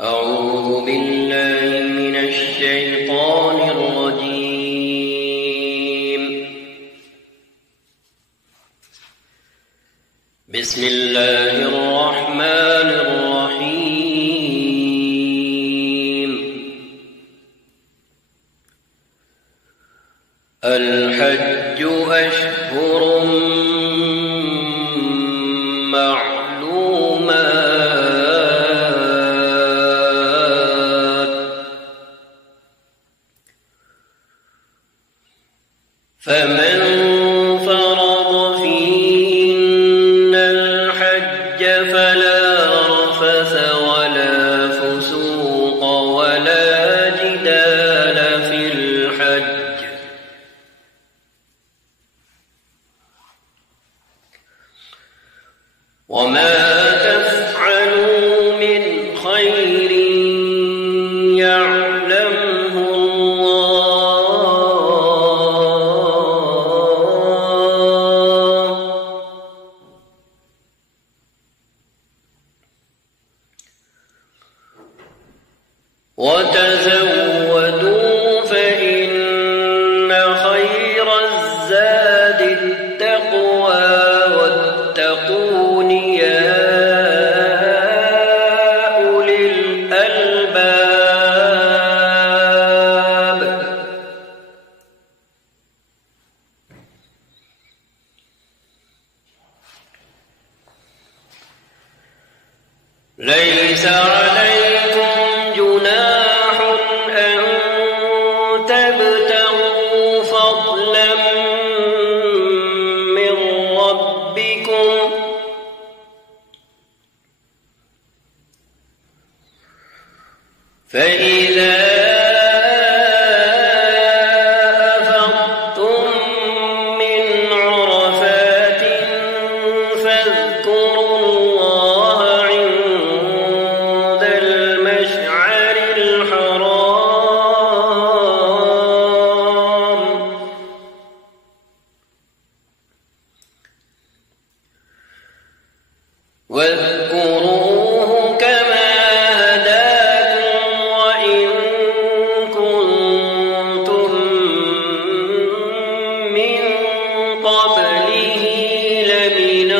أعوذ بالله من الشيطان الرجيم. بسم الله الرحمن الرحيم. الحج أشهر فمن فرض فيهن الحج فلا رفث ولا فسوق ولا جدال في الحج وما تفعلوا من خير يعلمه وتزودوا فإن خير الزاد التقوى واتقون يا أولي الألباب. ليس عليكم جناح أن تبتغوا فضلا من ربكم فإذا أفضتم من عرفات فاذكروا الله عند المشعر الحرام واذكروه كما هداكم وإن كنتم من قبله لمن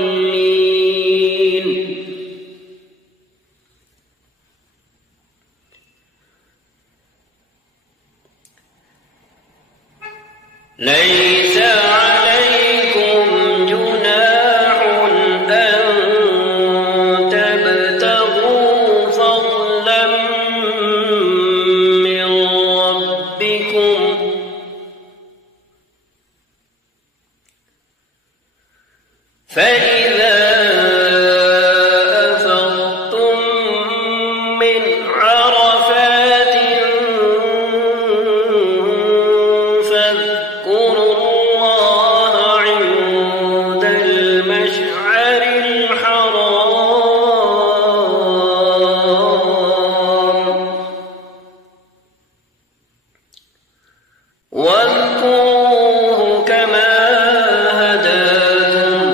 الضالين. ليس عليكم جناح أن تبتغوا فضلا من ربكم فإذا أفضتم من عرفات فاذكروا الله عند المشعر الحرام واذكروه كما هداكم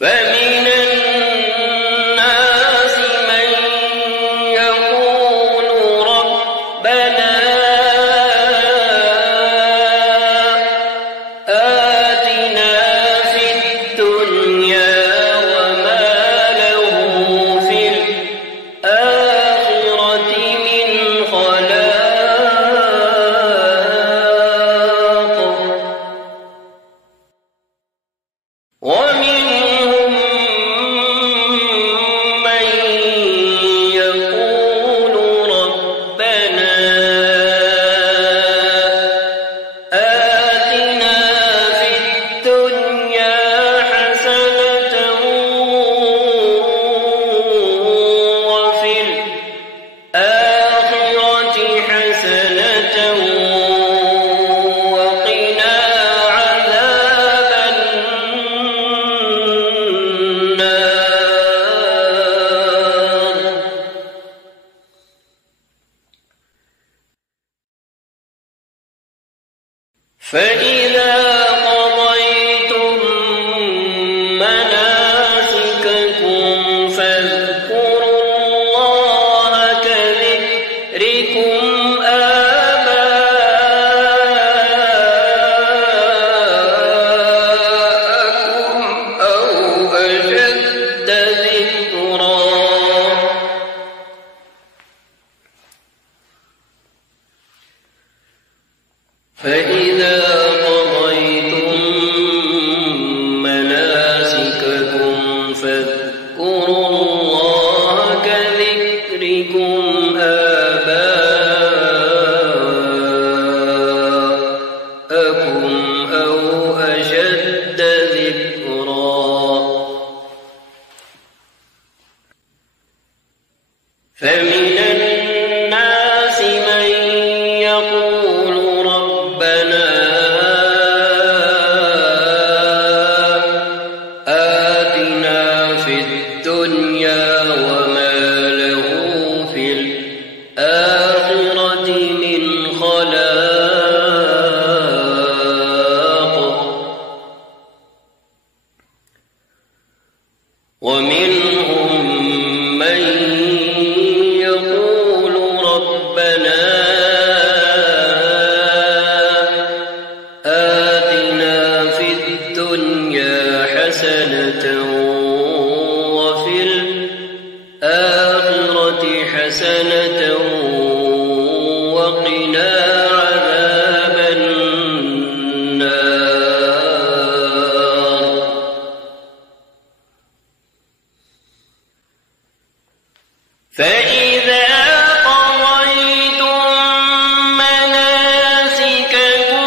فمن الناس من يقول ربنا آتنا في الدنيا وما له في الآخرة من خلاق ومنهم من يقول ربنا آتنا في الدنيا حسنة وفي الآخرة حسنة وقنا عذاب النار فإذا قضيتم مناسككم فاذكروا الله كذكركم آباءكم أو أشد ذكرا فإذا قضيتم مناسككم فاذكروا الله كذكركم آباءكم أو أشد ذكرا فمن الناس من يقول ربنا آتنا في الدنيا وما له في الآخرة من خلاق ومنهم من يقول ربنا آتنا في الدنيا حسنة وفي الآخرة حسنة وقنا عذاب النار فإذا قضيتم مناسككم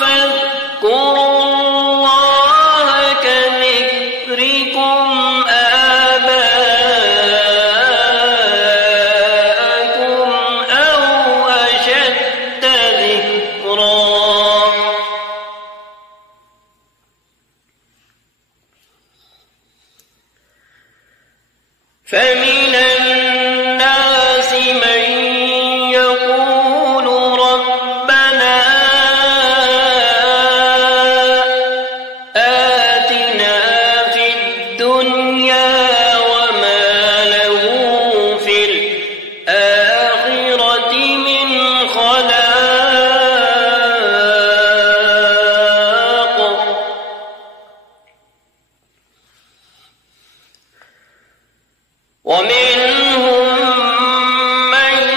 فاذكروا الله كذكركم آباءكم أو أشد ذكرا فمن الناس من يقول ربنا آتنا في الدنيا وما له في الآخرة من خلاق ومنهم من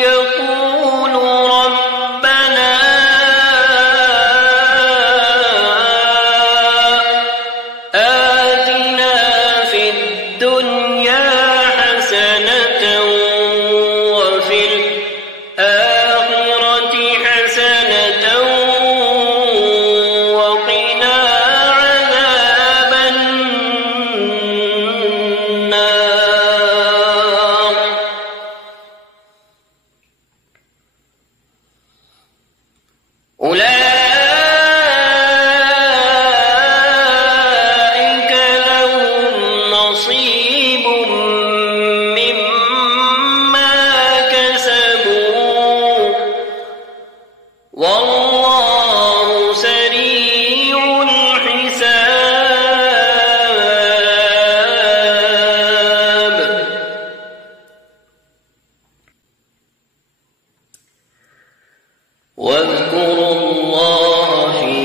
يقول ربنا آتنا في الدنيا حسنة وفي الآخرة حسنة وقنا عذاب النار أولئك لهم نصيب مما كسبوا واذكروا الله في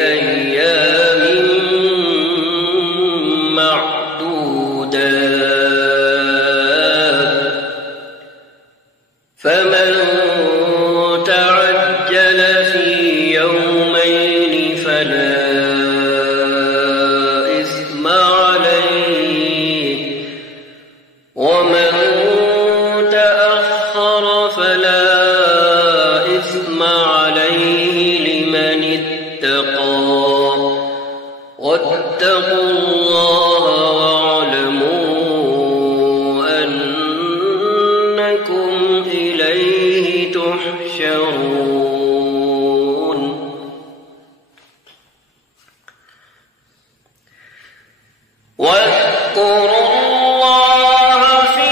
أيام معدودات فمن تعجل في يومين فلا إثم عليه ومن تأخر فلا إثم عليه لمن اتقى واتقوا الله واعلموا أنكم إليه تحشرون واذكروا الله في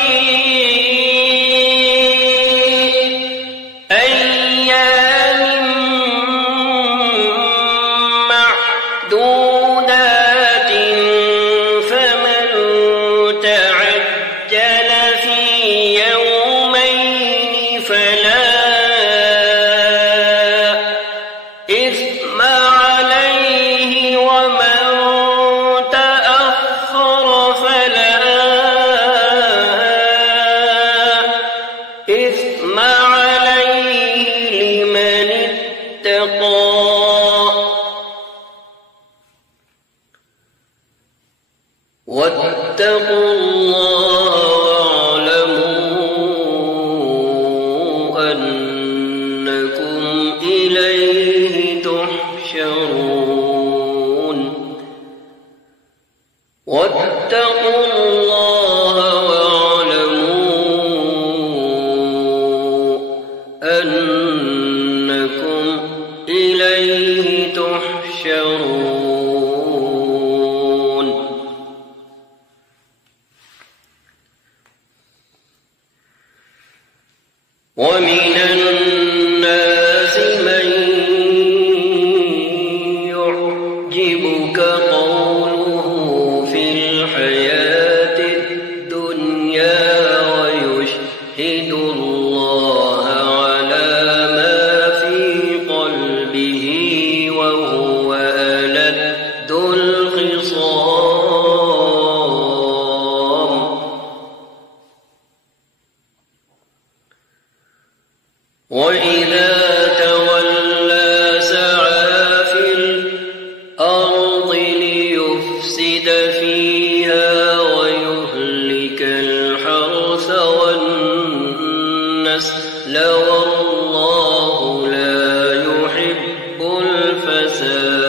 أيام معدودات فمن تعجل في يومين فلا إثم عليه ومن تأخر فلا إثم عليه لمن اتقى واتقوا الله واعلموا أنكم إليه تحشرون واتقوا الله واعلموا أنكم إليه تحشرون ومن الناس من يعجبك قوله في الحياة الدنيا ويشهد الله على ما في قلبه وهو ألد الخصام وإذا تولى سعى في الأرض ليفسد فيها ويهلك الحرث والنسل والله لا يحب الفساد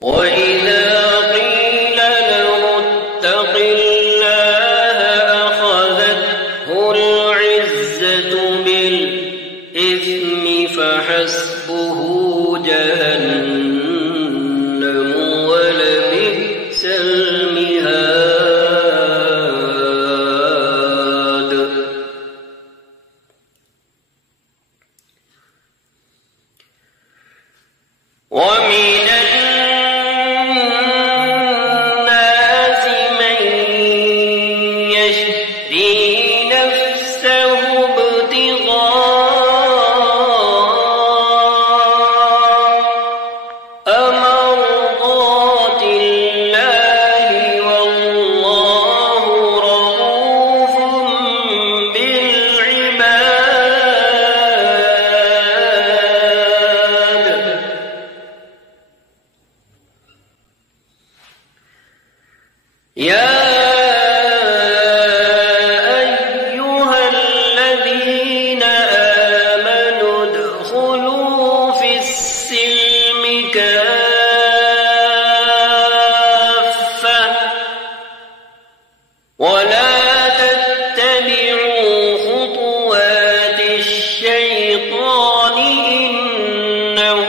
وإذا قيل له اتق الله أخذته العزة بالإثم فحسبه جهنم ولبئس المهاد ومن الناس من يشري نفسه ابتغاء مرضات الله والله رؤوف بالعباد يا أيها الذين آمنوا ادخلوا في السلم كافة ولا تتبعوا خطوات الشيطان إنه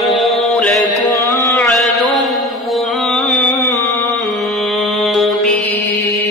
لكم عدو مبين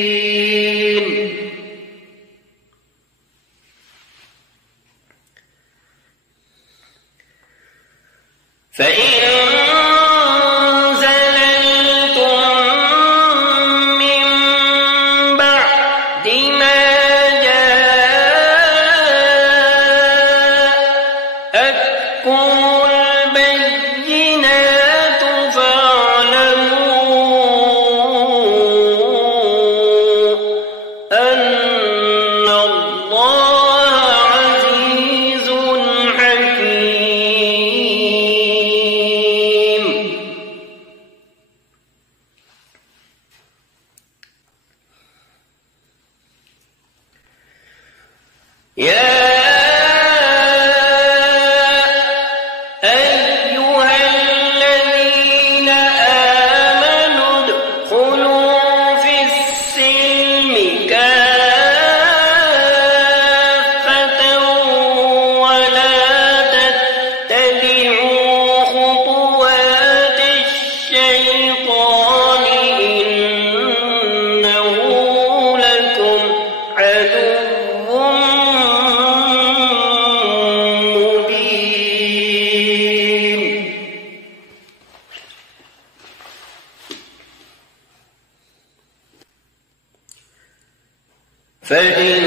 فإن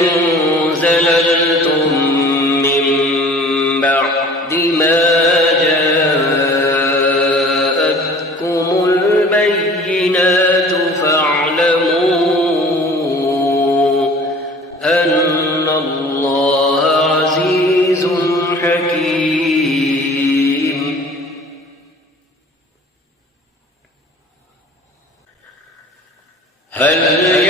زللتم من بعد ما جاءتكم البينات فاعلموا أن الله عزيز حكيم. هل